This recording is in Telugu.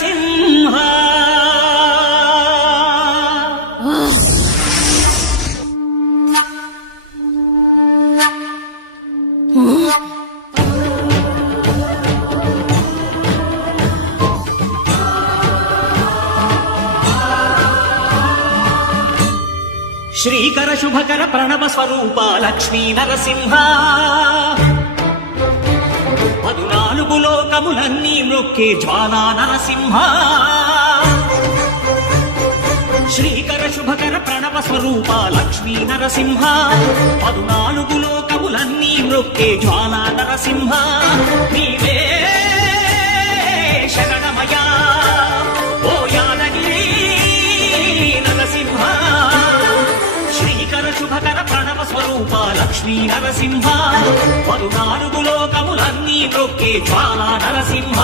నరసింహ. శ్రీకర శుభకర ప్రణవ స్వరూప లక్ష్మీ నరసింహ. 14 లోకములన్నీ మ్రొక్కే జ్వాలా నరసింహ. శ్రీకర శుభకర ప్రణవ స్వరూప లక్ష్మీ నరసింహ. 14 లోకములన్నీ మ్రొక్కే జ్వాలా నరసింహ. నీవే శరణమయా ఓ యాదగిరి నరసింహ. శ్రీకర శుభకర ప్రణవ స్వరూప లక్ష్మీ నరసింహ. 14 లోకములన్నీ మ్రొక్కే జ్వాలా నరసింహ.